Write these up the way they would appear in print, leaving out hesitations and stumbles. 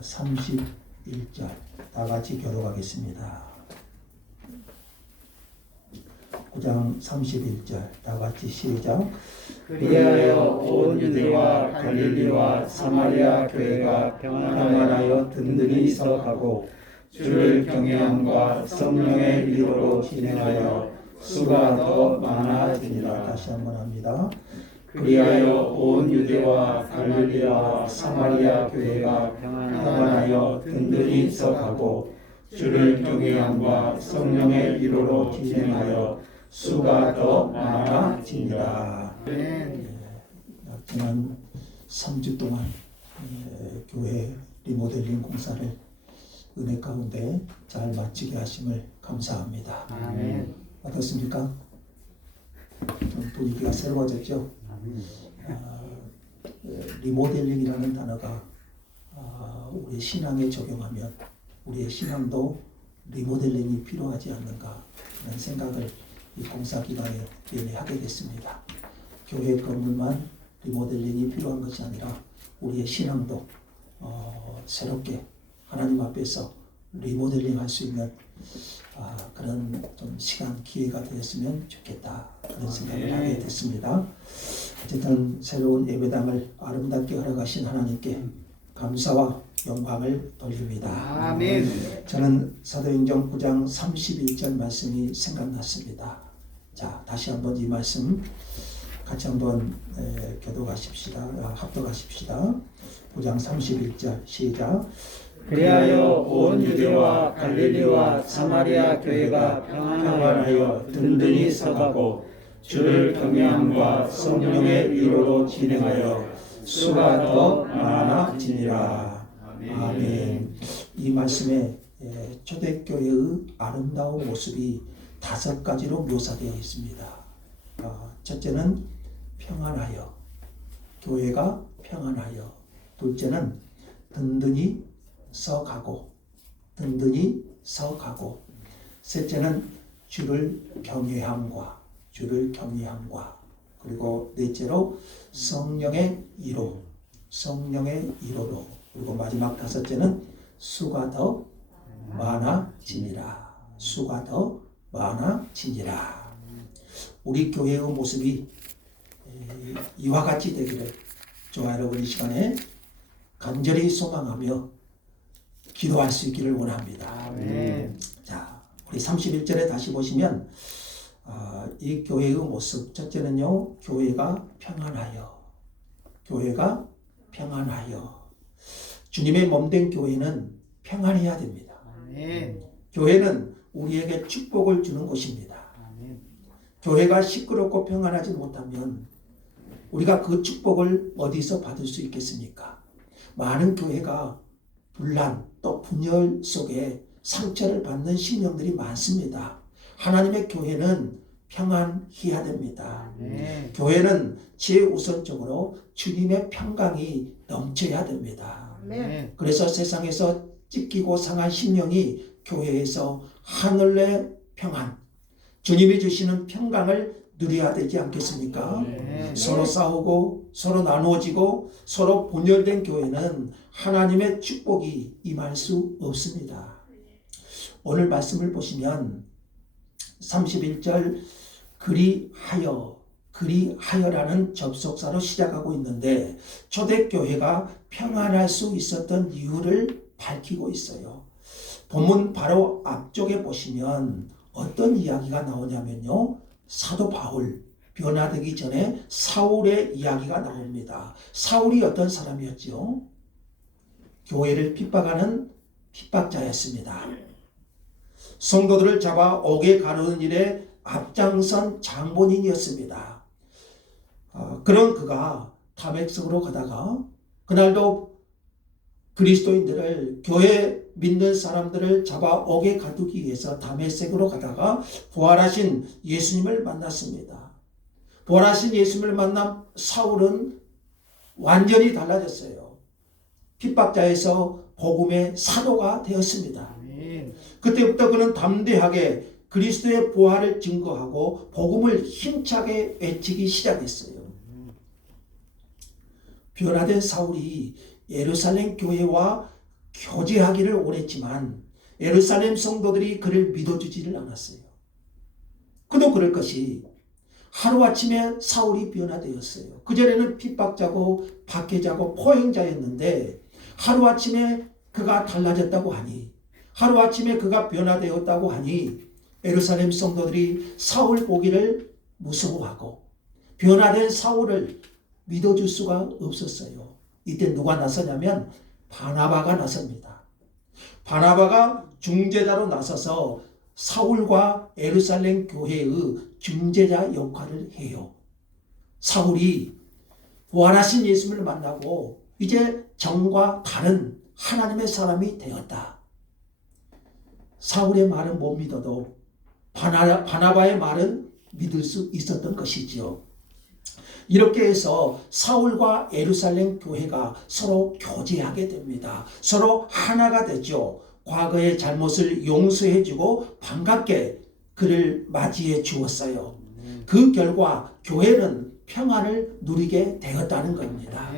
31절 다 같이 교독하겠습니다. 9장 31절 다 같이 시작. 그리하여 온 유대와 갈릴리와 사마리아 교회가 평안하여 든든히 서가고 주를 경외함과 성령의 위로로 진행하여 수가 더 많아지니라. 다시 한번 합니다. 그리하여 온 유대와 갈릴리와 사마리아 교회가 평안하여 든든히 서가고 주를 경외함과 성령의 위로로 진행하여 수가 더 많아지니라. 지난 3주 동안 교회 리모델링 공사를 은혜 가운데 잘 마치게 하심을 감사합니다. 아멘. 어떻습니까? 좀 분위기가 새로워졌죠? 리모델링이라는 단어가 우리 신앙에 적용하면 우리의 신앙도 리모델링이 필요하지 않는가 하는 생각을 이 공사 기간에 내내 하게 됐습니다. 교회 건물만 리모델링이 필요한 것이 아니라 우리의 신앙도 새롭게 하나님 앞에서 리모델링 할 수 있는 그런 좀 시간 기회가 되었으면 좋겠다 그런 생각을 하게 됐습니다. 어쨌든 새로운 예배당을 아름답게 허락하신 하나님께 감사와 영광을 돌립니다. 아멘. 저는 사도행전 9장 31절 말씀이 생각났습니다. 자, 다시 한번 이 말씀 같이 한번 교독하십시다. 합독하십시다. 9장 31절 시작. 그리하여 온 유대와 갈릴리와 사마리아 교회가 평안하여 든든히 서가고 주를 경외함과 성령의 위로로 진행하여 수가 더 많아지니라. 아멘. 이 말씀에 초대교회의 아름다운 모습이 5가지로 묘사되어 있습니다. 첫째는 평안하여, 교회가 평안하여. 둘째는 든든히 서가고, 든든히 서가고. 셋째는 주를 경외함과, 주를 경외함과. 그리고 넷째로 성령의 위로, 성령의 위로로. 그리고 마지막 5째는 수가 더 많아지니라. 수가 더 많아지니라. 우리 교회의 모습이 이와 같이 되기를 저와 여러분 이 시간에 간절히 소망하며 기도할 수 있기를 원합니다. 아멘. 자, 우리 31절에 다시 보시면 이 교회의 모습, 첫째는요, 교회가 평안하여, 교회가 평안하여. 주님의 몸된 교회는 평안해야 됩니다. 아멘. 교회는 우리에게 축복을 주는 곳입니다. 아멘. 교회가 시끄럽고 평안하지 못하면 우리가 그 축복을 어디서 받을 수 있겠습니까? 많은 교회가 분란 또 분열 속에 상처를 받는 심령들이 많습니다. 하나님의 교회는 평안해야 됩니다. 아멘. 교회는 최우선적으로 주님의 평강이 넘쳐야 됩니다. 아멘. 그래서 세상에서 찢기고 상한 심령이 교회에서 하늘의 평안, 주님이 주시는 평강을 누려야 되지 않겠습니까? 서로 싸우고 서로 나누어지고 서로 분열된 교회는 하나님의 축복이 임할 수 없습니다. 오늘 말씀을 보시면 31절 그리하여라는 접속사로 시작하고 있는데 초대교회가 평안할 수 있었던 이유를 밝히고 있어요. 본문 바로 앞쪽에 보시면 어떤 이야기가 나오냐면요, 사도 바울 변화되기 전에 사울의 이야기가 나옵니다. 사울이 어떤 사람이었죠? 교회를 핍박하는 핍박자였습니다. 성도들을 잡아 옥에 가두는 일에 앞장선 장본인이었습니다. 그런 그가 다메섹으로 가다가 그날도 그리스도인들을, 교회 믿는 사람들을 잡아 옥에 가두기 위해서 다메섹으로 가다가 부활하신 예수님을 만났습니다. 부활하신 예수님을 만난 사울은 완전히 달라졌어요. 핍박자에서 복음의 사도가 되었습니다. 그때부터 그는 담대하게 그리스도의 부활을 증거하고 복음을 힘차게 외치기 시작했어요. 변화된 사울이 예루살렘 교회와 교제하기를 원했지만 예루살렘 성도들이 그를 믿어주지를 않았어요. 그도 그럴 것이 하루아침에 사울이 변화되었어요. 그전에는 핍박자고 박해자고 포행자였는데 하루아침에 그가 달라졌다고 하니, 하루아침에 그가 변화되었다고 하니 예루살렘 성도들이 사울 보기를 무서워하고 변화된 사울을 믿어줄 수가 없었어요. 이때 누가 나서냐면 바나바가 나섭니다. 바나바가 중재자로 나서서 사울과 예루살렘 교회의 중재자 역할을 해요. 사울이 부활하신 예수님을 만나고 이제 정과 다른 하나님의 사람이 되었다. 사울의 말은 못 믿어도 바나바의 말은 믿을 수 있었던 것이지요. 이렇게 해서 사울과 예루살렘 교회가 서로 교제하게 됩니다. 서로 하나가 되죠. 과거의 잘못을 용서해주고 반갑게 그를 맞이해 주었어요. 그 결과 교회는 평안을 누리게 되었다는 겁니다.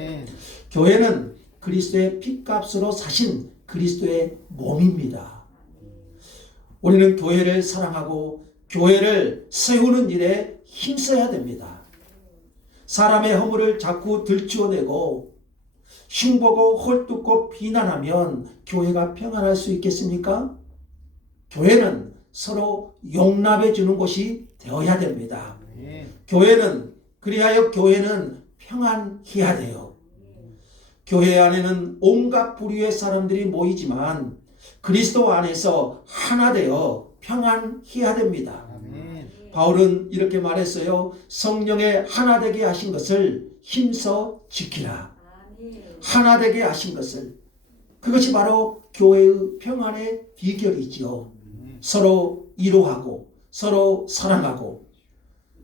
교회는 그리스도의 핏값으로 사신 그리스도의 몸입니다. 우리는 교회를 사랑하고 교회를 세우는 일에 힘써야 됩니다. 사람의 허물을 자꾸 들추어내고 흉보고 헐뜯고 비난하면 교회가 평안할 수 있겠습니까? 교회는 서로 용납해 주는 곳이 되어야 됩니다. 교회는 그리하여 교회는 평안해야 돼요. 교회 안에는 온갖 부류의 사람들이 모이지만 그리스도 안에서 하나 되어 평안해야 됩니다. 바울은 이렇게 말했어요. 성령의 하나 되게 하신 것을 힘써 지키라. 하나 되게 하신 것을. 그것이 바로 교회의 평안의 비결이지요. 서로 위로하고 서로 사랑하고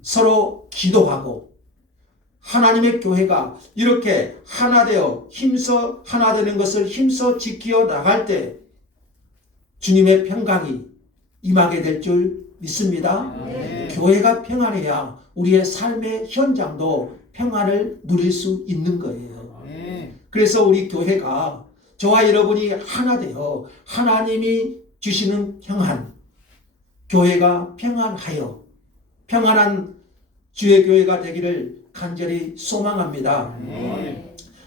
서로 기도하고 하나님의 교회가 이렇게 하나 되어 힘써 하나 되는 것을 힘써 지켜 나갈 때 주님의 평강이 임하게 될 줄 믿습니다. 교회가 평안해야 우리의 삶의 현장도 평안을 누릴 수 있는 거예요. 그래서 우리 교회가 저와 여러분이 하나 되어 하나님이 주시는 평안, 교회가 평안하여 평안한 주의 교회가 되기를 간절히 소망합니다.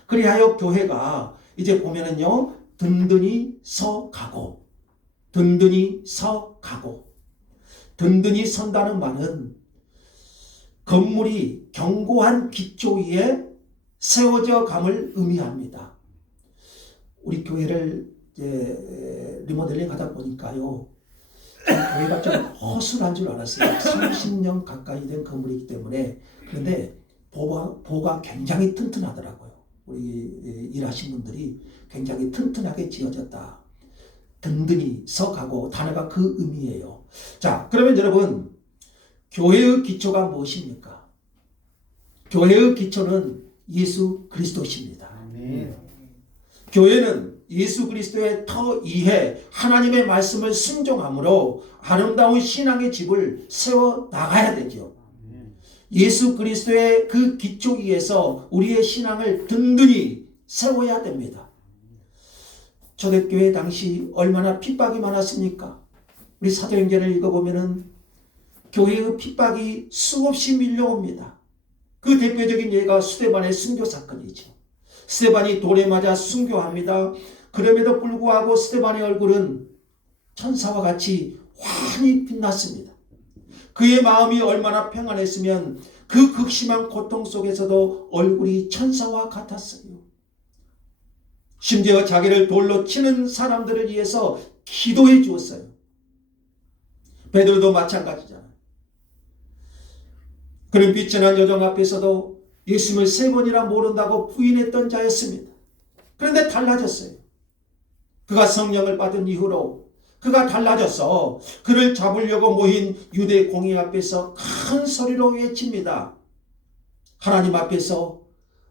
그리하여 교회가 이제 보면은요, 든든히 서가고 든든히 서가고 든든히 선다는 말은 건물이 견고한 기초 위에 세워져 감을 의미합니다. 우리 교회를 이제 리모델링 하다 보니까요, 교회가 좀 허술한 줄 알았어요. 30년 가까이 된 건물이기 때문에. 그런데 보가 굉장히 튼튼하더라고요. 우리 일하신 분들이 굉장히 튼튼하게 지어졌다. 든든히 서가고 단어가 그 의미예요. 자, 그러면 여러분, 교회의 기초가 무엇입니까? 교회의 기초는 예수 그리스도십니다. 교회는 예수 그리스도의 터 이해 하나님의 말씀을 순종함으로 아름다운 신앙의 집을 세워 나가야 되죠. 예수 그리스도의 그 기초 위에서 우리의 신앙을 든든히 세워야 됩니다. 초대교회 당시 얼마나 핍박이 많았습니까? 우리 사도행전을 읽어보면은 교회의 핍박이 수없이 밀려옵니다. 그 대표적인 예가 스데반의 순교 사건이죠. 스데반이 돌에 맞아 순교합니다. 그럼에도 불구하고 스데반의 얼굴은 천사와 같이 환히 빛났습니다. 그의 마음이 얼마나 평안했으면 그 극심한 고통 속에서도 얼굴이 천사와 같았어요. 심지어 자기를 돌로 치는 사람들을 위해서 기도해 주었어요. 베드로도 마찬가지잖아요. 그는 비천한 여정 앞에서도 예수님을 3번이나 모른다고 부인했던 자였습니다. 그런데 달라졌어요. 그가 성령을 받은 이후로 그가 달라져서 그를 잡으려고 모인 유대 공의 앞에서 큰 소리로 외칩니다. 하나님 앞에서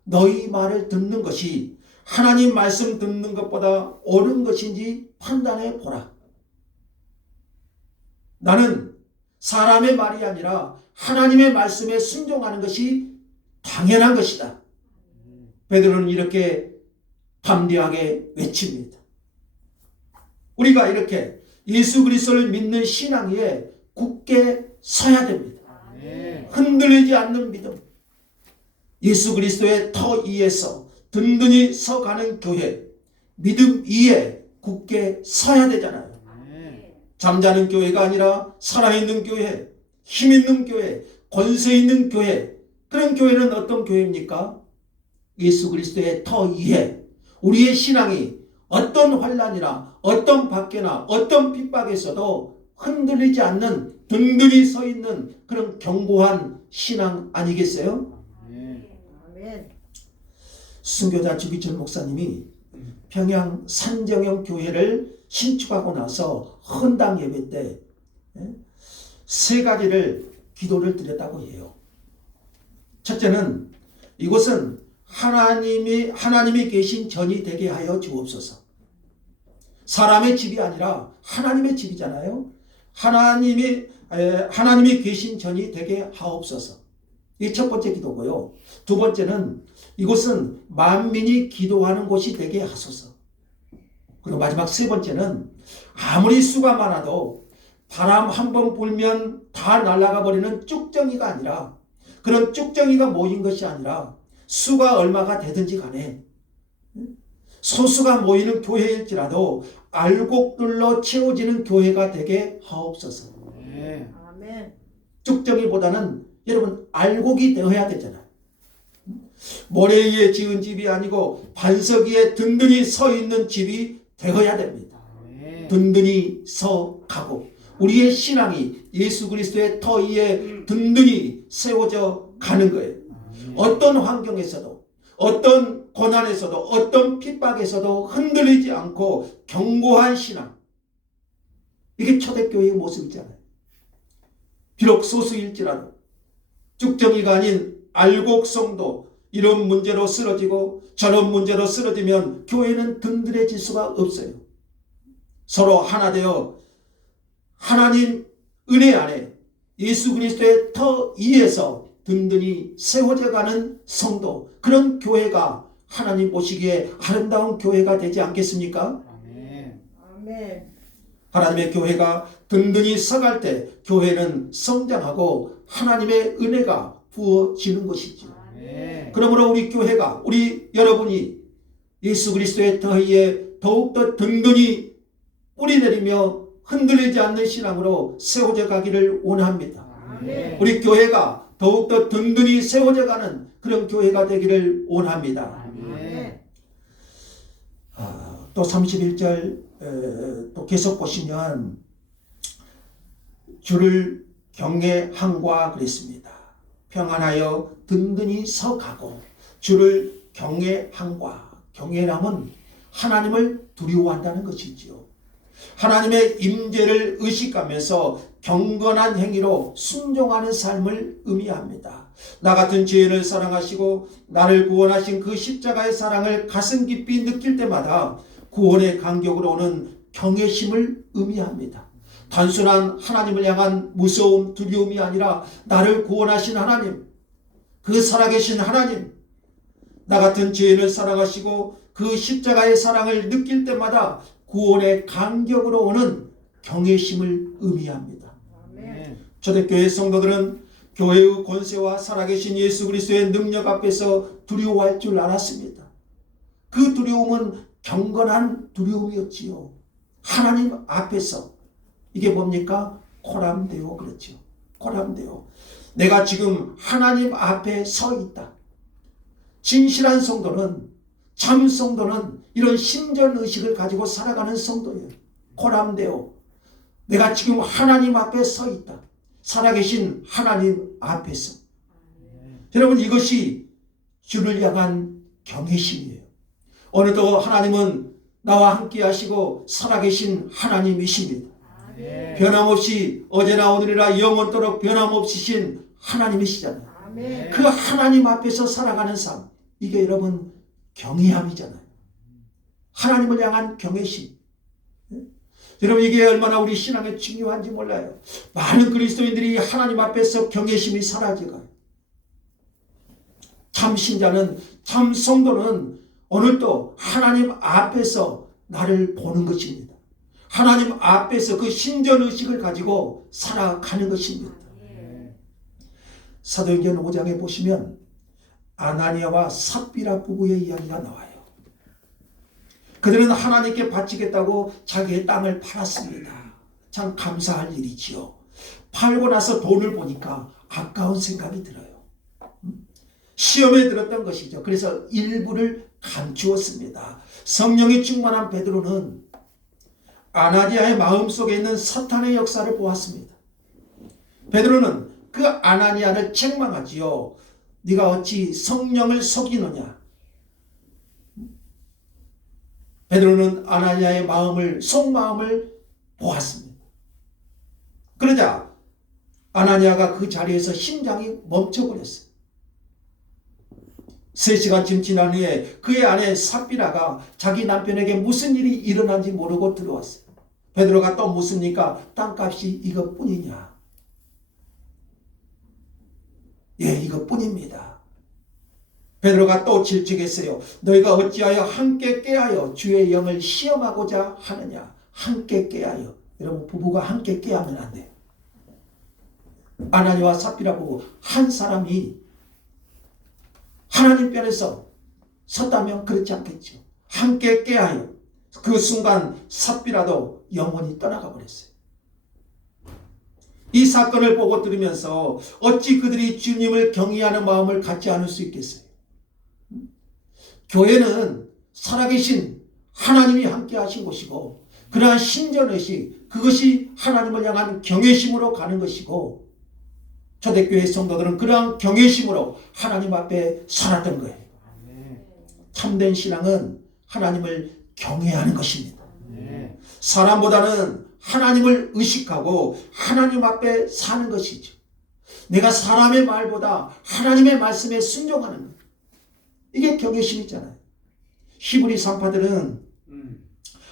너희 말을 듣는 것이 하나님 말씀 듣는 것보다 옳은 것인지 판단해 보라. 나는 사람의 말이 아니라 하나님의 말씀에 순종하는 것이 당연한 것이다. 베드로는 이렇게 담대하게 외칩니다. 우리가 이렇게 예수 그리스도를 믿는 신앙 위에 굳게 서야 됩니다. 흔들리지 않는 믿음. 예수 그리스도의 터 위에서 든든히 서가는 교회, 믿음 위에 굳게 서야 되잖아요. 잠자는 교회가 아니라 살아있는 교회, 힘 있는 교회, 권세 있는 교회. 그런 교회는 어떤 교회입니까? 예수 그리스도의 터 위에 우리의 신앙이 어떤 환난이나 어떤 박해나 어떤 핍박에서도 흔들리지 않는 든든히 서 있는 그런 견고한 신앙 아니겠어요? 아멘. 순교자 주기철 목사님이 평양 산정형 교회를 신축하고 나서 헌당 예배 때 세 가지를 기도를 드렸다고 해요. 첫째는 이곳은 하나님이 계신 전이 되게 하여 주옵소서. 사람의 집이 아니라 하나님의 집이잖아요. 하나님이 계신 전이 되게 하옵소서. 이게 첫 번째 기도고요. 두 번째는 이곳은 만민이 기도하는 곳이 되게 하소서. 그리고 마지막 세 번째는 아무리 수가 많아도 바람 한 번 불면 다 날아가 버리는 쭉정이가 아니라, 그런 쭉정이가 모인 것이 아니라 수가 얼마가 되든지 간에 소수가 모이는 교회일지라도 알곡들로 채워지는 교회가 되게 하옵소서. 아멘. 쭉정이보다는 여러분 알곡이 되어야 되잖아요. 모래 위에 지은 집이 아니고 반석 위에 든든히 서 있는 집이 되어야 됩니다. 든든히 서 가고 우리의 신앙이 예수 그리스도의 터 위에 든든히 세워져 가는 거예요. 어떤 환경에서도, 어떤 고난에서도, 어떤 핍박에서도 흔들리지 않고 견고한 신앙. 이게 초대교회의 모습이잖아요. 비록 소수일지라도 쭉정이가 아닌 알곡성도 이런 문제로 쓰러지고 저런 문제로 쓰러지면 교회는 든든해질 수가 없어요. 서로 하나 되어 하나님 은혜 안에 예수 그리스도의 터 위에서 든든히 세워져 가는 성도, 그런 교회가 하나님 보시기에 아름다운 교회가 되지 않겠습니까? 아멘. 하나님의 교회가 든든히 서갈 때 교회는 성장하고 하나님의 은혜가 부어지는 것이죠. 그러므로 우리 교회가, 우리 여러분이 예수 그리스도의 터 위에 더욱더 든든히 뿌리 내리며 흔들리지 않는 신앙으로 세워져 가기를 원합니다. 아멘. 우리 교회가 더욱더 든든히 세워져 가는 그런 교회가 되기를 원합니다. 아멘. 또 31절 또 계속 보시면 주를 경외함과 그랬습니다. 평안하여 든든히 서가고 주를 경외함과, 경외함은 하나님을 두려워한다는 것이지요. 하나님의 임재를 의식하면서 경건한 행위로 순종하는 삶을 의미합니다. 나 같은 죄인을 사랑하시고 나를 구원하신 그 십자가의 사랑을 가슴 깊이 느낄 때마다 구원의 간격으로 오는 경외심을 의미합니다. 단순한 하나님을 향한 무서움, 두려움이 아니라 나를 구원하신 하나님, 그 살아계신 하나님, 나 같은 죄인을 사랑하시고 그 십자가의 사랑을 느낄 때마다 구원의 간격으로 오는 경외심을 의미합니다. 아멘. 초대교회 성도들은 교회의 권세와 살아계신 예수 그리스도의 능력 앞에서 두려워할 줄 알았습니다. 그 두려움은 경건한 두려움이었지요. 하나님 앞에서, 이게 뭡니까? 코람데오, 그렇죠. 코람데오. 내가 지금 하나님 앞에 서 있다. 진실한 성도는, 참 성도는 이런 신전의식을 가지고 살아가는 성도예요. 코람데오. 내가 지금 하나님 앞에 서 있다. 살아계신 하나님 앞에서. 여러분, 이것이 주를 향한 경외심이에요. 어느덧 하나님은 나와 함께 하시고 살아계신 하나님이십니다. 변함없이 어제나 오늘이라 영원토록 변함없으신 하나님이시잖아요. 아멘. 그 하나님 앞에서 살아가는 삶, 이게 여러분 경외함이잖아요. 하나님을 향한 경외심. 여러분, 이게 얼마나 우리 신앙에 중요한지 몰라요. 많은 그리스도인들이 하나님 앞에서 경외심이 사라져가요. 참 신자는, 참 성도는 오늘도 하나님 앞에서 나를 보는 것입니다. 하나님 앞에서 그 신전의식을 가지고 살아가는 것입니다. 사도행전 5장에 보시면 아나니아와 삽비라 부부의 이야기가 나와요. 그들은 하나님께 바치겠다고 자기의 땅을 팔았습니다. 참 감사할 일이지요. 팔고 나서 돈을 보니까 아까운 생각이 들어요. 시험에 들었던 것이죠. 그래서 일부를 감추었습니다. 성령이 충만한 베드로는 아나니아의 마음속에 있는 사탄의 역사를 보았습니다. 베드로는 그 아나니아를 책망하지요. 네가 어찌 성령을 속이느냐. 베드로는 아나니아의 속마음을 보았습니다. 그러자 아나니아가 그 자리에서 심장이 멈춰버렸어요. 3시간쯤 지난 후에 그의 아내 삽비라가 자기 남편에게 무슨 일이 일어난지 모르고 들어왔어요. 베드로가 또 묻습니까? 땅값이 이것뿐이냐? 예, 이것뿐입니다. 베드로가 또 질책했어요. 너희가 어찌하여 함께 깨하여 주의 영을 시험하고자 하느냐? 함께 깨하여. 여러분, 부부가 함께 깨하면 안 돼요. 아나니아와 삽비라 부부 한 사람이 하나님 편에서 섰다면 그렇지 않겠죠. 함께 깨하여. 그 순간 삽비라도 영혼이 떠나가 버렸어요. 이 사건을 보고 들으면서 어찌 그들이 주님을 경외하는 마음을 갖지 않을 수 있겠어요. 교회는 살아계신 하나님이 함께 하신 곳이고 그러한 신전의식, 그것이 하나님을 향한 경외심으로 가는 것이고 초대교회 성도들은 그러한 경외심으로 하나님 앞에 살았던 거예요. 참된 신앙은 하나님을 경외하는 것입니다. 사람보다는 하나님을 의식하고 하나님 앞에 사는 것이죠. 내가 사람의 말보다 하나님의 말씀에 순종하는 것. 이게 경외심이잖아요. 히브리 산파들은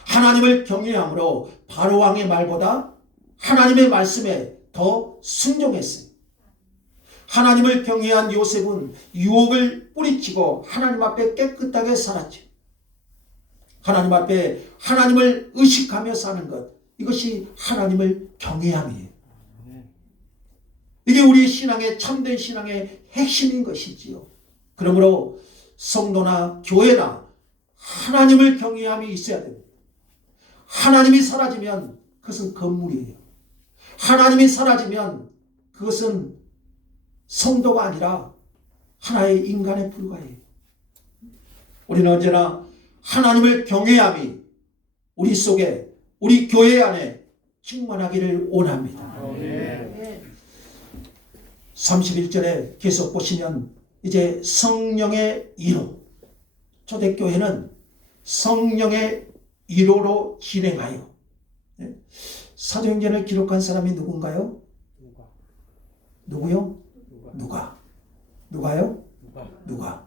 하나님을 경외함으로 바로왕의 말보다 하나님의 말씀에 더 순종했어요. 하나님을 경외한 요셉은 유혹을 뿌리치고 하나님 앞에 깨끗하게 살았죠. 하나님 앞에 하나님을 의식하며 사는 것, 이것이 하나님을 경외함이에요. 이게 우리 신앙의 참된 신앙의 핵심인 것이지요. 그러므로 성도나 교회나 하나님을 경외함이 있어야 됩니다. 하나님이 사라지면 그것은 건물이에요. 하나님이 사라지면 그것은 성도가 아니라 하나의 인간에 불과해요. 우리는 언제나 하나님을 경외함이 우리 속에, 우리 교회 안에 충만하기를 원합니다. 31절에 계속 보시면 이제 성령의 위로, 초대교회는 성령의 위로로 진행하여. 사도행전을 기록한 사람이 누군가요? 누구요? 누가요? 누가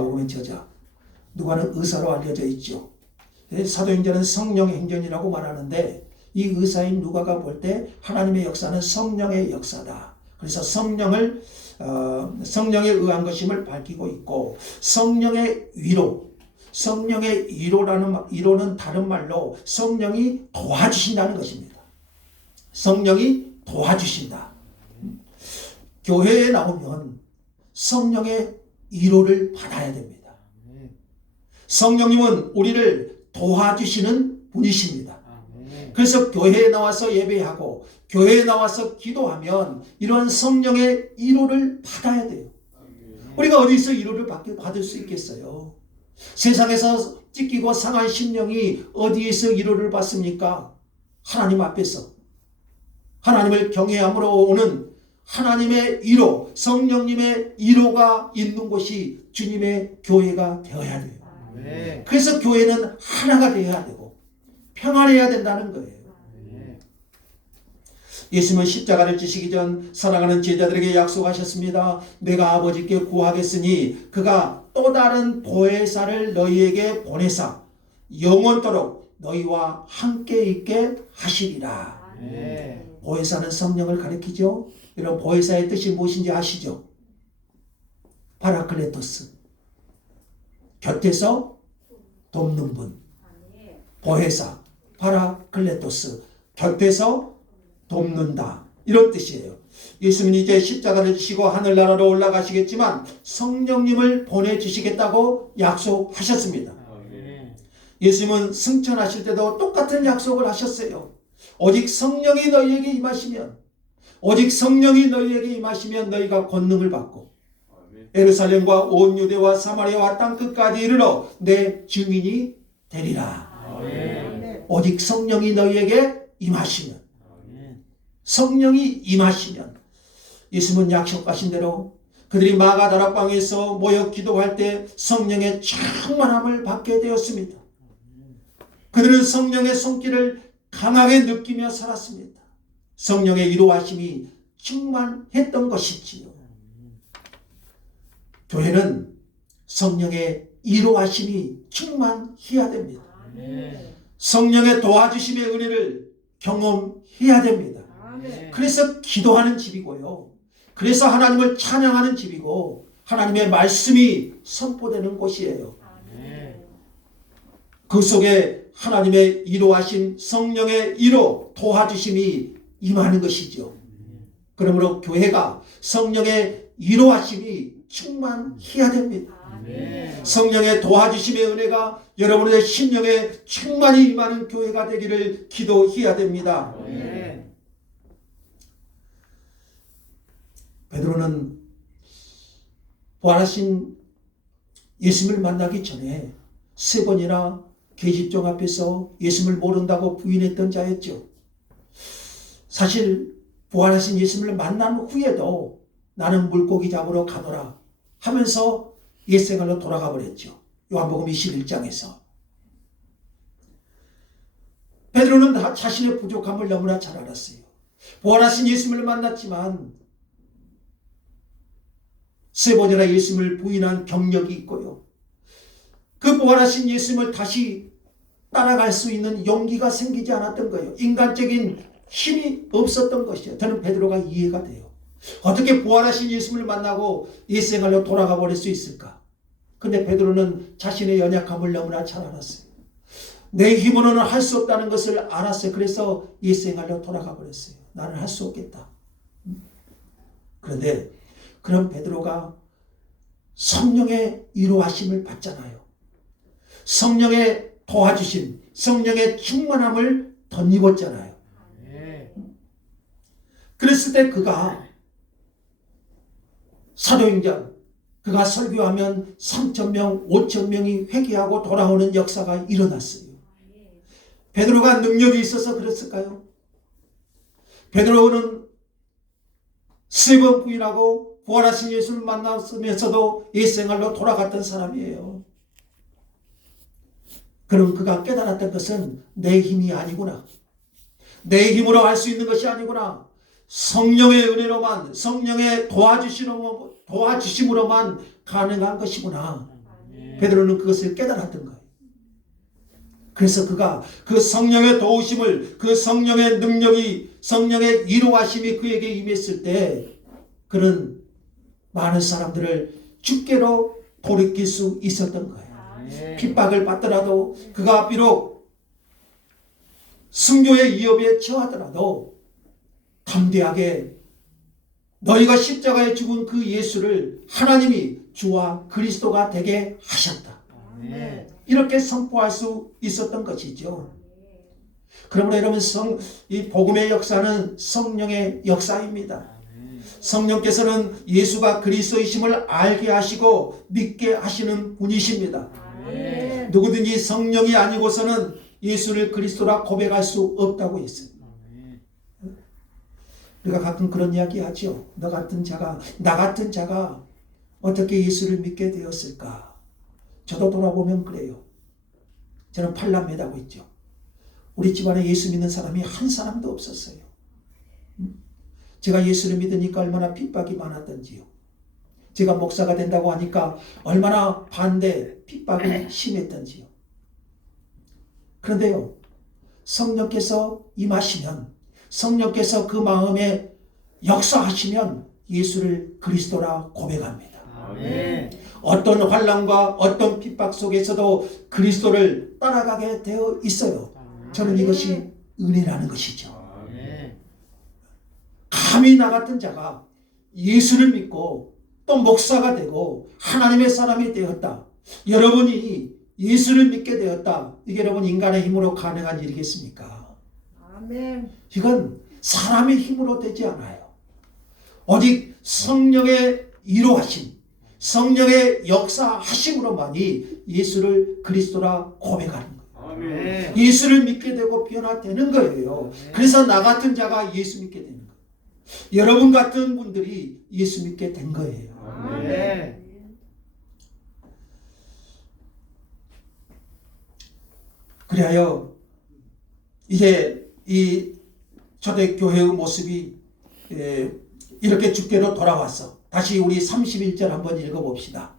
보면 저자. 누가는 의사로 알려져 있죠. 사도행전은 성령의 행전이라고 말하는데 이 의사인 누가가 볼 때 하나님의 역사는 성령의 역사다. 그래서 성령에 의한 것임을 밝히고 있고 성령의 위로, 성령의 위로는 다른 말로 성령이 도와주신다는 것입니다. 성령이 도와주신다. 교회에 나오면 성령의 위로를 받아야 됩니다. 성령님은 우리를 도와주시는 분이십니다. 그래서 교회에 나와서 예배하고 교회에 나와서 기도하면 이러한 성령의 위로를 받아야 돼요. 우리가 어디서 위로를 받을 수 있겠어요? 세상에서 찢기고 상한 심령이 어디에서 위로를 받습니까? 하나님 앞에서. 하나님을 경외함으로 오는 하나님의 위로, 성령님의 위로가 있는 곳이 주님의 교회가 되어야 돼요. 그래서 교회는 하나가 되어야 되고 평안해야 된다는 거예요. 예수님은 십자가를 지시기 전 사랑하는 제자들에게 약속하셨습니다. 내가 아버지께 구하겠으니 그가 또 다른 보혜사를 너희에게 보내사 영원토록 너희와 함께 있게 하시리라. 보혜사는 성령을 가리키죠. 여러분, 보혜사의 뜻이 무엇인지 아시죠? 파라클레토스, 곁에서 돕는 분. 보혜사, 파라클레토스, 곁에서 돕는다. 이런 뜻이에요. 예수님이 이제 십자가를 지시고 하늘나라로 올라가시겠지만 성령님을 보내주시겠다고 약속하셨습니다. 예수님은 승천하실 때도 똑같은 약속을 하셨어요. 오직 성령이 너희에게 임하시면, 오직 성령이 너희에게 임하시면 너희가 권능을 받고 예루살렘과 온 유대와 사마리아와 땅끝까지 이르러 내 증인이 되리라. 오직 성령이 너희에게 임하시면, 성령이 임하시면, 예수님은 약속하신 대로 그들이 마가다락방에서 모여 기도할 때 성령의 충만함을 받게 되었습니다. 그들은 성령의 손길을 강하게 느끼며 살았습니다. 성령의 이루하심이 충만했던 것이지요. 교회는 성령의 이루하심이 충만해야 됩니다. 성령의 도와주심의 은혜를 경험해야 됩니다. 그래서 기도하는 집이고요. 그래서 하나님을 찬양하는 집이고 하나님의 말씀이 선포되는 곳이에요. 그 속에 하나님의 이루하신 성령의 이루 도와주심이 임하는 것이죠. 그러므로 교회가 성령의 이루하심이 충만해야 됩니다. 성령의 도와주심의 은혜가 여러분의 심령에 충만히 임하는 교회가 되기를 기도해야 됩니다. 베드로는 부활하신 예수님을 만나기 전에 3번이나 계집종 앞에서 예수님을 모른다고 부인했던 자였죠. 사실 부활하신 예수님을 만난 후에도 나는 물고기 잡으러 가노라 하면서 옛생활로 돌아가 버렸죠. 요한복음 21장에서. 베드로는 자신의 부족함을 너무나 잘 알았어요. 부활하신 예수님을 만났지만 3번이나 예수님을 부인한 경력이 있고요. 그 부활하신 예수님을 다시 따라갈 수 있는 용기가 생기지 않았던 거예요. 인간적인 힘이 없었던 것이에요. 저는 베드로가 이해가 돼요. 어떻게 부활하신 예수님을 만나고 옛생활로 돌아가 버릴 수 있을까? 근데 베드로는 자신의 연약함을 너무나 잘 알았어요. 내 힘으로는 할 수 없다는 것을 알았어요. 그래서 옛생활로 돌아가 버렸어요. 나는 할 수 없겠다. 그런데 그런 베드로가 성령의 이루하심을 받잖아요. 성령의 도와주심, 성령의 충만함을 덧입었잖아요. 그랬을 때 그가 사도행전, 그가 설교하면 3,000명, 5,000명이 회개하고 돌아오는 역사가 일어났어요. 베드로가 능력이 있어서 그랬을까요? 베드로는 3번 부인하고 부활하신 예수를 만났으면서도 옛생활로 돌아갔던 사람이에요. 그럼 그가 깨달았던 것은 내 힘이 아니구나. 내 힘으로 할 수 있는 것이 아니구나. 성령의 은혜로만, 성령의 도와주심으로만 가능한 것이구나. 베드로는 그것을 깨달았던 거예요. 그래서 그가 그 성령의 도우심을, 그 성령의 능력이, 성령의 이루하심이 그에게 임했을 때 그는 많은 사람들을 주께로 돌이킬 수 있었던 거예요. 핍박을 받더라도, 그가 비록 순교의 위협에 처하더라도 담대하게 너희가 십자가에 죽은 그 예수를 하나님이 주와 그리스도가 되게 하셨다. 이렇게 선포할 수 있었던 것이죠. 그러므로 여러분, 이 복음의 역사는 성령의 역사입니다. 성령께서는 예수가 그리스도이심을 알게 하시고 믿게 하시는 분이십니다. 누구든지 성령이 아니고서는 예수를 그리스도라 고백할 수 없다고 했어요. 우리가 가끔 그런 이야기 하죠. 나 같은 자가 어떻게 예수를 믿게 되었을까? 저도 돌아보면 그래요. 저는 팔남매라고 있죠. 우리 집안에 예수 믿는 사람이 한 사람도 없었어요. 제가 예수를 믿으니까 얼마나 핍박이 많았던지요. 제가 목사가 된다고 하니까 얼마나 반대, 핍박이 심했던지요. 그런데요, 성령께서 임하시면, 성령께서 그 마음에 역사하시면 예수를 그리스도라 고백합니다. 어떤 환난과 어떤 핍박 속에서도 그리스도를 따라가게 되어 있어요. 저는 이것이 은혜라는 것이죠. 아멘. 감히 나 같은 자가 예수를 믿고 또 목사가 되고 하나님의 사람이 되었다. 여러분이 예수를 믿게 되었다. 이게 여러분 인간의 힘으로 가능한 일이겠습니까? 아멘. 이건 사람의 힘으로 되지 않아요. 오직 성령의 이루하심, 성령의 역사하심으로만이 예수를 그리스도라 고백하는 거예요. 아멘. 예수를 믿게 되고 변화되는 거예요. 그래서 나 같은 자가 예수 믿게 되는 거예요. 여러분 같은 분들이 예수 믿게 된 거예요. 아멘. 그리하여 이제 이 초대교회의 모습이 이렇게 주께로 돌아왔어. 다시 우리 31절 한번 읽어봅시다.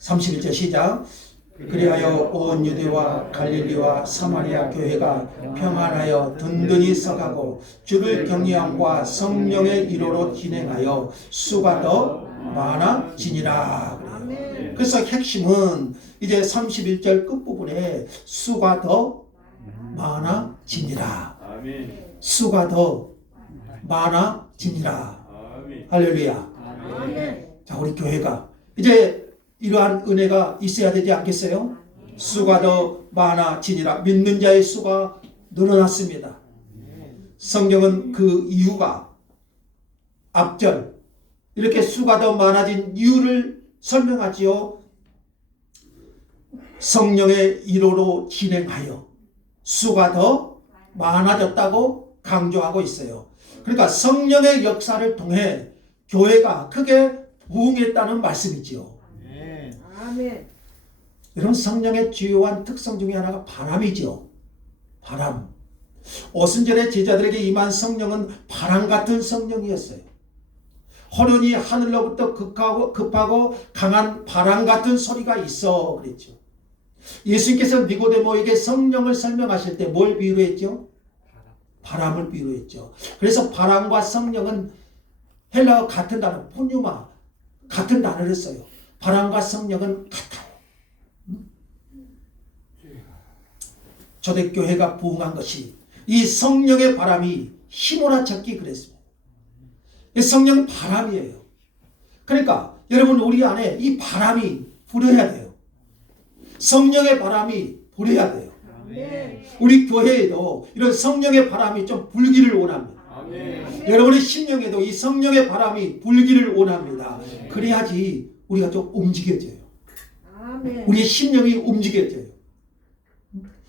31절 시작. 그리하여 온 유대와 갈릴리와 사마리아 교회가 평안하여 든든히 서가고 주를 경외함과 성령의 일호로 진행하여 수가 더 많아지니라. 아멘. 그래서 핵심은 이제 31절 끝부분에 수가 더 많아지니라. 아멘. 수가 더 많아지니라. 아멘. 할렐루야. 아멘. 자, 우리 교회가 이제 이러한 은혜가 있어야 되지 않겠어요? 수가 더 많아지니라. 믿는 자의 수가 늘어났습니다. 성경은 그 이유가 앞절 이렇게 수가 더 많아진 이유를 설명하지요. 성령의 일호로 진행하여 수가 더 많아졌다고 강조하고 있어요. 그러니까 성령의 역사를 통해 교회가 크게 부흥했다는 말씀이지요. 아멘. 이런 성령의 주요한 특성 중에 하나가 바람이죠. 바람. 오순절에 제자들에게 임한 성령은 바람 같은 성령이었어요. 호련히 하늘로부터 급하고 강한 바람 같은 소리가 있어 그랬죠. 예수님께서 니고데모에게 성령을 설명하실 때 뭘 비유로 했죠? 바람을 비유로 했죠. 그래서 바람과 성령은 헬라어 같은 단어, 푸뉴마 같은 단어를 써요. 바람과 성령은 같아요. 초대교회가 부흥한 것이 이 성령의 바람이 휘몰아쳤기 그랬습니다. 이 성령은 바람이에요. 그러니까 여러분 우리 안에 이 바람이 불어야 돼요. 성령의 바람이 불어야 돼요. 아멘. 우리 교회에도 이런 성령의 바람이 좀 불기를 원합니다. 아멘. 여러분의 심령에도 이 성령의 바람이 불기를 원합니다. 그래야지 우리가 좀 움직여져요. 아멘. 우리의 심령이 움직여져요.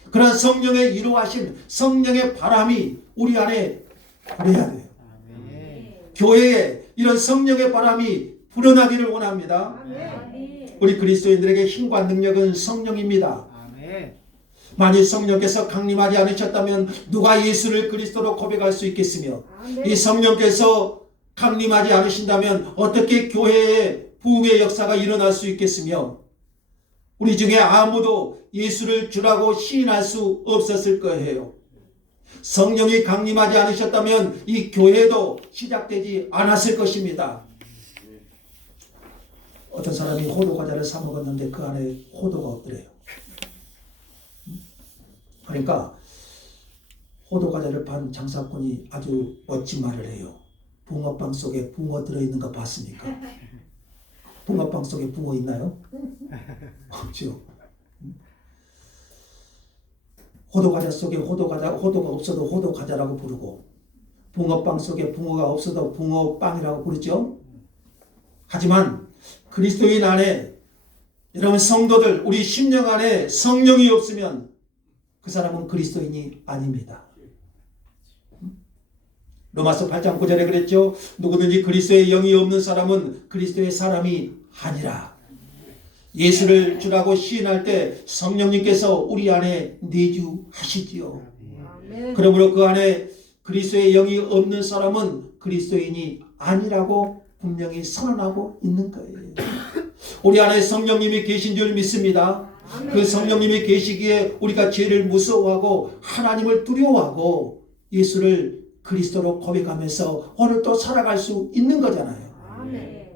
그런 성령의 이루하신 성령의 바람이 우리 안에 불어야 돼요. 교회에 이런 성령의 바람이 불어나기를 원합니다. 아멘. 우리 그리스도인들에게 힘과 능력은 성령입니다. 만일 성령께서 강림하지 않으셨다면 누가 예수를 그리스도로 고백할 수 있겠으며 이 성령께서 강림하지 않으신다면 어떻게 교회에 부흥의 역사가 일어날 수 있겠으며 우리 중에 아무도 예수를 주라고 시인할 수 없었을 거예요. 성령이 강림하지 않으셨다면 이 교회도 시작되지 않았을 것입니다. 어떤 사람이 호두 과자를 사 먹었는데 그 안에 호두가 없더래요. 그러니까 호두 과자를 판 장사꾼이 아주 멋진 말을 해요. 붕어빵 속에 붕어 들어있는 거 봤습니까? 붕어빵 속에 붕어 있나요? 없죠. 호두 과자 속에 호두가 없어도 호두 과자라고 부르고 붕어빵 속에 붕어가 없어도 붕어빵이라고 부르죠. 하지만 그리스도인 안에 여러분 성도들 우리 심령 안에 성령이 없으면 그 사람은 그리스도인이 아닙니다. 로마서 8장 9절에 그랬죠. 누구든지 그리스도의 영이 없는 사람은 그리스도의 사람이 아니라. 예수를 주라고 시인할 때 성령님께서 우리 안에 내주하시지요. 아멘. 그러므로 그 안에 그리스도의 영이 없는 사람은 그리스도인이 아니라고 분명히 선언하고 있는 거예요. 우리 안에 성령님이 계신 줄 믿습니다. 그 성령님이 계시기에 우리가 죄를 무서워하고 하나님을 두려워하고 예수를 그리스도로 고백하면서 오늘 또 살아갈 수 있는 거잖아요. 아멘.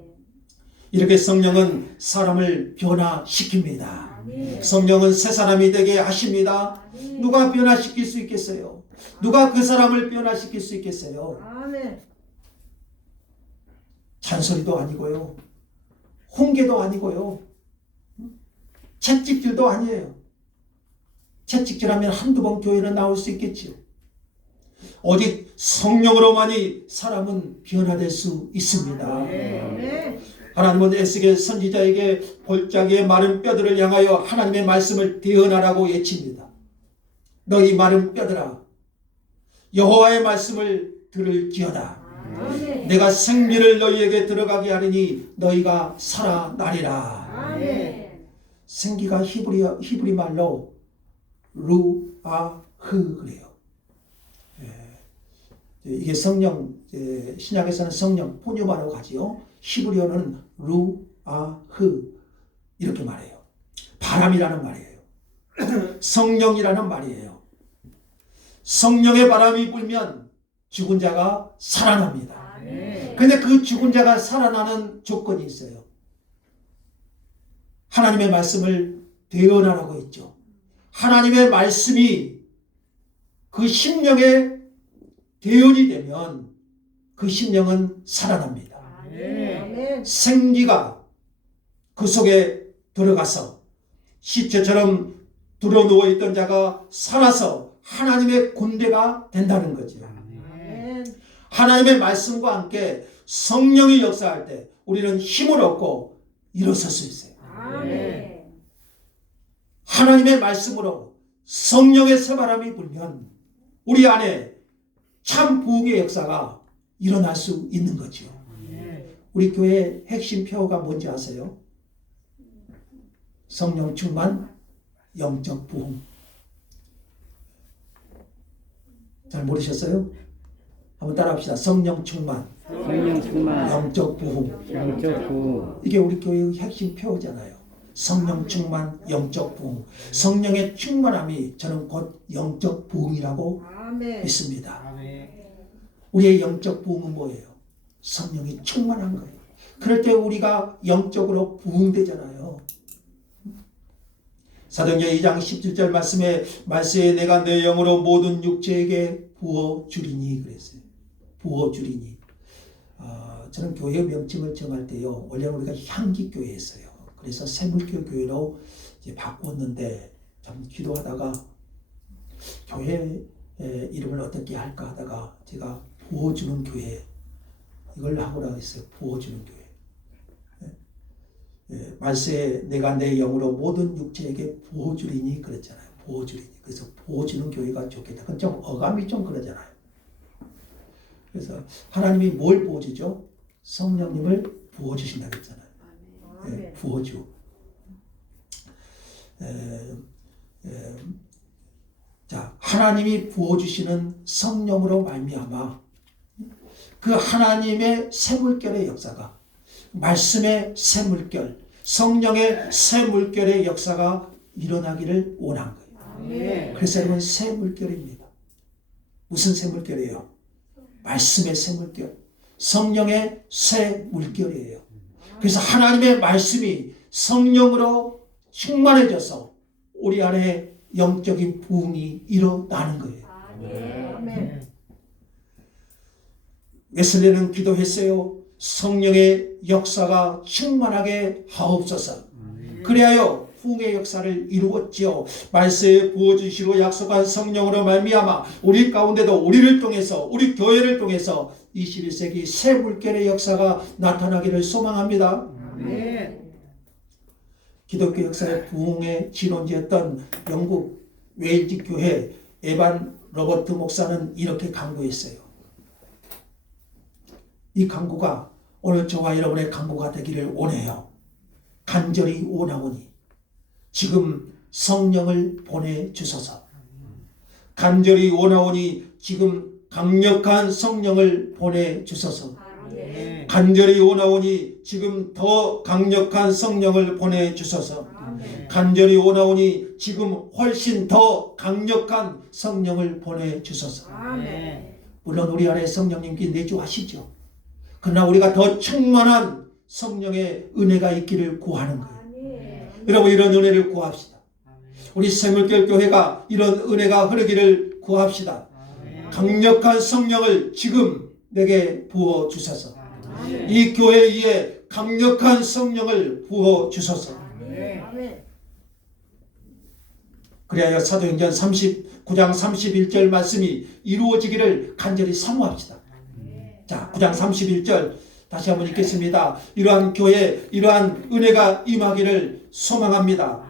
이렇게 성령은 사람을 변화시킵니다. 아멘. 성령은 새 사람이 되게 하십니다. 아멘. 누가 변화시킬 수 있겠어요? 누가 그 사람을 변화시킬 수 있겠어요? 아멘. 잔소리도 아니고요. 훈계도 아니고요. 채찍질도 아니에요. 채찍질하면 한두 번 교회는 나올 수 있겠지요. 오직 성령으로만이 사람은 변화될 수 있습니다. 아멘. 하나님은 에스겔 선지자에게 골짜기의 마른 뼈들을 향하여 하나님의 말씀을 대언하라고 외칩니다. 너희 마른 뼈들아, 여호와의 말씀을 들을지어다. 아멘. 내가 생기를 너희에게 들어가게 하리니 너희가 살아나리라. 아멘. 생기가 히브리 말로 루아흐 그래요. 이게 성령, 신약에서는 성령 포뉴바라고 하지요. 히브리어는 루아흐 이렇게 말해요. 바람이라는 말이에요. 성령이라는 말이에요. 성령의 바람이 불면 죽은 자가 살아납니다. 아멘. 근데 그 죽은 자가 살아나는 조건이 있어요. 하나님의 말씀을 대언하라고 했죠. 하나님의 말씀이 그 심령에 대언이 되면 그 심령은 살아납니다. 아멘. 생기가 그 속에 들어가서 시체처럼 드러누워 있던 자가 살아서 하나님의 군대가 된다는 거죠. 아멘. 하나님의 말씀과 함께 성령이 역사할 때 우리는 힘을 얻고 일어설 수 있어요. 아멘. 하나님의 말씀으로 성령의 새바람이 불면 우리 안에 참 부흥의 역사가 일어날 수 있는 거죠. 우리 교회의 핵심 표어가 뭔지 아세요? 성령 충만, 영적 부흥. 잘 모르셨어요? 한번 따라합시다. 성령 충만, 성령 충만, 영적 부흥. 영적 부흥. 이게 우리 교회의 핵심 표어잖아요. 성령 충만, 영적 부흥. 성령의 충만함이 저는 곧 영적 부흥이라고 아멘. 믿습니다. 우리의 영적 부흥은 뭐예요? 성령이 충만한 거예요. 그럴 때 우리가 영적으로 부흥되잖아요. 사도행전 2장 17절 말씀에 내가 내 영으로 모든 육체에게 부어주리니 그랬어요. 부어주리니. 저는 교회 명칭을 정할 때요. 원래는 우리가 향기교회였어요. 그래서 새물교 교회로 이제 바꿨는데 참 기도하다가 교회 이름을 어떻게 할까 하다가 제가 부어주는 교회 이걸 하고라 했어요. 부어주는 교회. 말세에 내가 내 영으로 모든 육체에게 부어주리니 그랬잖아요. 부어주리니. 그래서 부어주는 교회가 좋겠다. 그건 좀 어감이 좀 그러잖아요. 그래서 하나님이 뭘 부어주죠? 성령님을 부어주신다 그랬잖아요. 아멘. 부어주. 자, 하나님이 부어주시는 성령으로 말미암아 그 하나님의 새물결의 역사가 말씀의 새물결, 성령의 새물결의 역사가 일어나기를 원한 거예요. 아멘. 그래서 여러분 새물결입니다. 무슨 새물결이에요? 말씀의 새물결, 성령의 새물결이에요. 그래서 하나님의 말씀이 성령으로 충만해져서 우리 안에 영적인 부흥이 일어나는 거예요. 아멘. 웨슬리는 기도했어요. 성령의 역사가 충만하게 하옵소서. 그리하여 부흥의 역사를 이루었지요. 말세에 부어주시고 약속한 성령으로 말미암아 우리 가운데도 우리를 통해서 우리 교회를 통해서 21세기 새 물결의 역사가 나타나기를 소망합니다. 아멘. 기독교 역사의 부흥의 지론지였던 영국 웨일즈 교회 에반 로버트 목사는 이렇게 강구했어요. 이 강구가 오늘 저와 여러분의 강구가 되기를 원해요. 간절히 원하오니 지금 성령을 보내주소서. 간절히 원하오니 지금 강력한 성령을 보내주소서. 아멘. 간절히 원하오니 지금 더 강력한 성령을 보내주소서. 아멘. 간절히 원하오니 지금 훨씬 더 강력한 성령을 보내주소서. 아멘. 물론 우리 안에 성령님께 내주하시죠. 그러나 우리가 더 충만한 성령의 은혜가 있기를 구하는 거예요. 여러분 이런 은혜를 구합시다. 우리 샘물교회 교회가 이런 은혜가 흐르기를 구합시다. 강력한 성령을 지금 내게 부어 주소서. 이 교회 위에 강력한 성령을 부어 주소서. 그래야 사도행전 39장 31절 말씀이 이루어지기를 간절히 사모합시다. 자, 9장 31절 다시 한번 읽겠습니다. 이러한 교회, 이러한 은혜가 임하기를 소망합니다.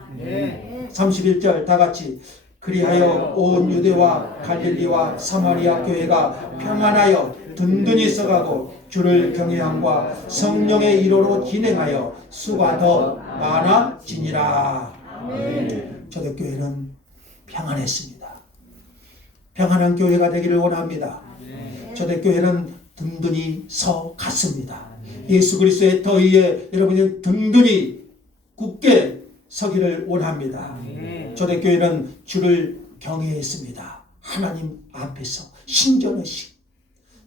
31절 다 같이. 그리하여 온 유대와 갈릴리와 사마리아 교회가 평안하여 든든히 서가고 주를 경외함과 성령의 이로로 진행하여 수가 더 많아지니라. 초대교회는 평안했습니다. 평안한 교회가 되기를 원합니다. 초대교회는 든든히 서 갔습니다. 예수 그리스도의 더 위에 여러분이 든든히 굳게 서기를 원합니다. 초대교회는 주를 경외했습니다. 하나님 앞에서 신전의식.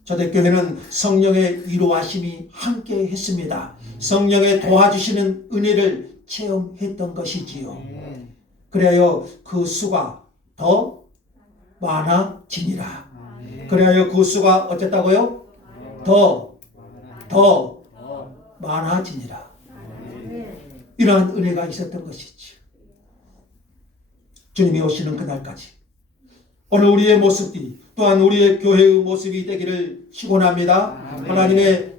초대교회는 성령의 위로하심이 함께 했습니다. 성령의 도와주시는 은혜를 체험했던 것이지요. 그래야 그 수가 더 많아지니라. 그래야 그 수가 어쨌다고요? 더 많아지니라. 이러한 은혜가 있었던 것이죠. 주님이 오시는 그날까지 오늘 우리의 모습이 또한 우리의 교회의 모습이 되기를 축원합니다. 하나님의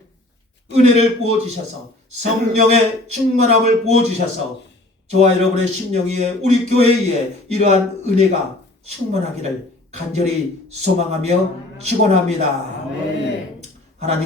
은혜를 부어주셔서 성령의 충만함을 부어주셔서 저와 여러분의 심령 위에 우리 교회 위에 이러한 은혜가 충만하기를 간절히 소망하며 축원합니다.